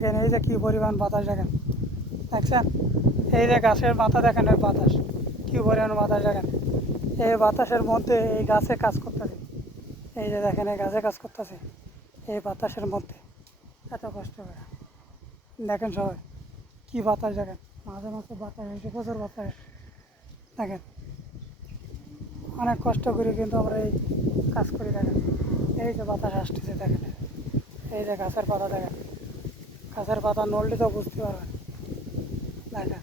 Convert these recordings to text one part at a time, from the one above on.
দেখেন, এই যে কি পরিমাণ বাতাস দেখেন। দেখছেন? এই যে গাছের মাথা দেখেন, ওই বাতাস। কি পরিমাণ বাতাস দেখেন? এই বাতাসের মধ্যে এই গাছে কাজ করতেছে। এই যে দেখেন, এই গাছে কাজ করতেছে। এই বাতাসের মধ্যে। এত কষ্ট করে। দেখেন সবাই, কি বাতাস দেখেন? মাঝে মাঝে বাতাস এসে প্রচুর বাতাস দেখেন, অনেক কষ্ট করে কিন্তু আমরা এই কাজ করি, দেখেন। এই যে বাতাস আসতেছে, দেখেন। এই যে গাছের পাতা দেখেন। গাছের পাতা নড়লে তো বুঝতে দেখেন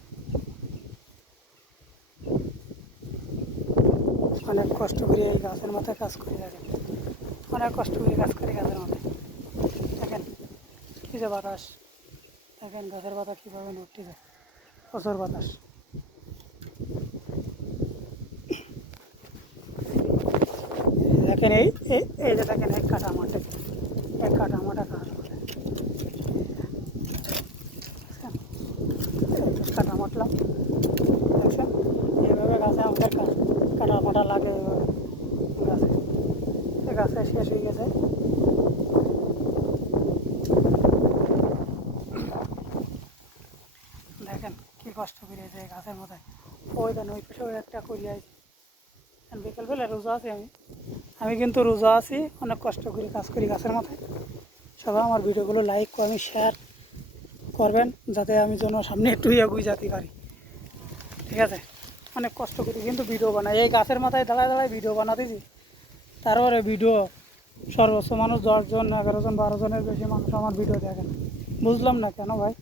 অনেক কষ্ট করে এই গাছের মাথায় কাজ করে দেখেন অনেক কষ্ট করে কাজ করে গাছের মাথায় দেখেন, কী যে বাতাস। দেখেন, গাছের পাতা কীভাবে নড়তে যায় প্রচুর বাতাস। দেখেন এই, এই- যে দেখেন, এক কাঠা মাঠে এক কাঠা মাঠা গাছ মাটলাম দেখছেন এইভাবে গাছে আমাদের কাটা মাটা লাগে গাছে গাছে শেষ হয়ে গেছে দেখেন কি কষ্ট করিয়েছে এই গাছের মধ্যে ওই দেন ওই পেশে ওই একটা করিয়াছি বিকেলবেলা রোজা আছি আমি আমি কিন্তু রোজা আছি, অনেক কষ্ট করি কাজ করি গাছের মাথায়। সবাই আমার ভিডিওগুলো লাইক আমি শেয়ার করবেন, যাতে আমি যেন সামনে একটু এগিয়ে যেতে পারি। ঠিক আছে? অনেক কষ্ট করি কিন্তু ভিডিও বানাই এই গাছের মাথায় দাঁড়ায় দাঁড়ায় ভিডিও বানাতেছি তারপরে ভিডিও সর্বোচ্চ মানুষ দশজন, এগারোজন বারো জনের বেশি মানুষ আমার ভিডিও দেখেন বুঝলাম না কেন ভাই?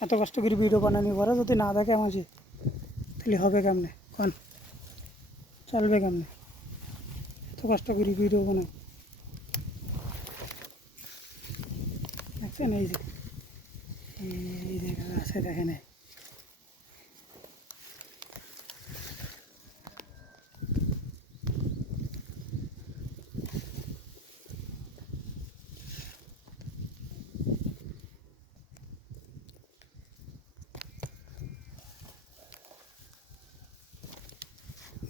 এত কষ্ট করে ভিডিও বানানি পরে যদি না দেখে মাঝে তাহলে হবে কেমনে? কন? চলবে কেমনে? এত কষ্ট করি ভিডিও বানাই। দেখছেন এই যে? এই যে আছে দেখে এই।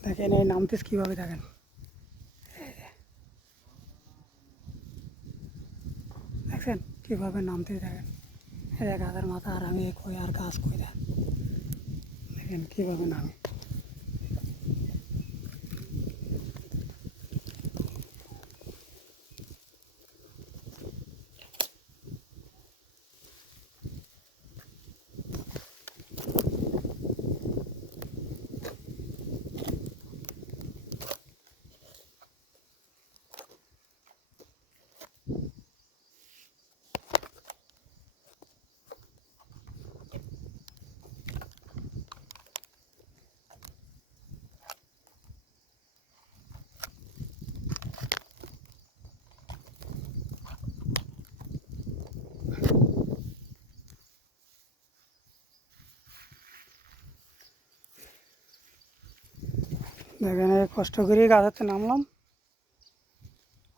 দেখেন, এই নামতেস কীভাবে দেখেন? দেখছেন কীভাবে নামতে দেখেন? এই দেখ মাথা আর আমি কই আর গাছ কই দেখেন কীভাবে নামে। দেখেন এই কষ্ট করে গাছেতে নামলাম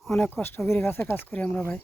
অনেক কষ্ট করে গাছে কাজ করি আমরা ভাই।